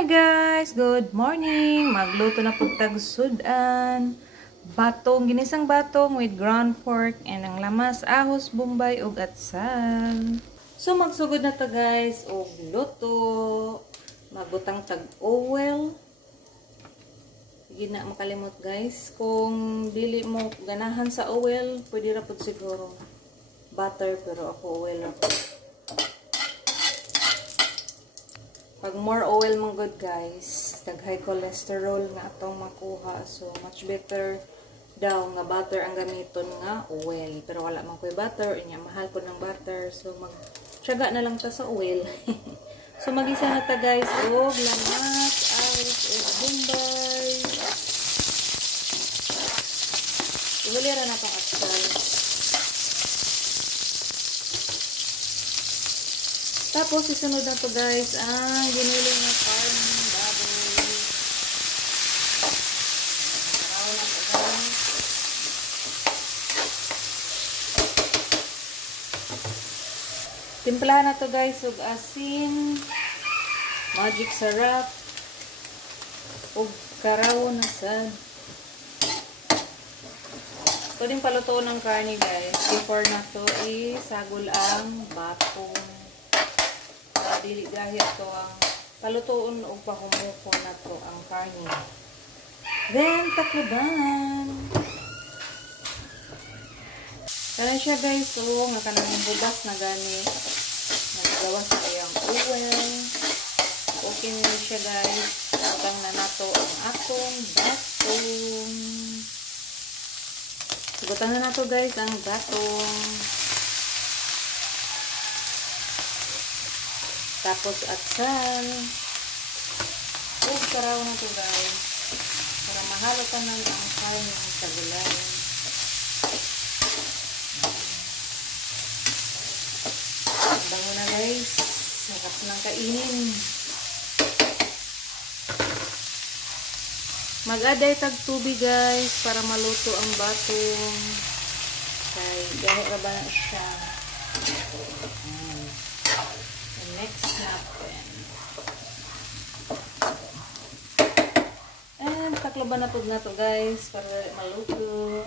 Hi guys! Good morning! Magluto na po tag-sudan. Batong, ginisang batong with ground pork and ang lamas, ahos, bombay, ug atsal. So magsugod na to guys og luto. Magbutang tag-oil. Hindi na makalimot guys. Kung dili mo ganahan sa oil, pwede ra pud siguro butter, pero ako oil ra po. Pag more oil mong good guys, tag high cholesterol nga atong makuha. So much better daw nga butter ang gamiton nga oil. Pero wala man ko'y butter, inya mahal ko ng butter. So magtiyaga na lang ta sa oil. So magisa na ta guys og lamas, ahos, ug bombay. Ihulira na tong atsal. Tapos, isunod na to guys ang ginuling na karne baboy. Maraw na to guys. Timplahan na to guys ug asin, magic sarap, ug karaw na sad. Ito din paluto ng karne guys. Before na to isagol ang batong. Dili dahil to ang palutoon o pahumuko na to ang karne. Then, takluban. Kaya siya guys, so, nga kanang budas na gani. Nagawa sa kayang oil. Okay na siya guys. Utang na nato ang atong batong. Utang na nato guys ang batong. Tapos atsal. Ug karaw na to guys. Para mahalo pa ng ang karne sa gulay. Bango na guys. Sarap ng kainin. Mag-aday tag tubig guys para maluto ang batong. Kay gahit ra ba na siya. Next natin. And taklaban na po na to guys para maluto.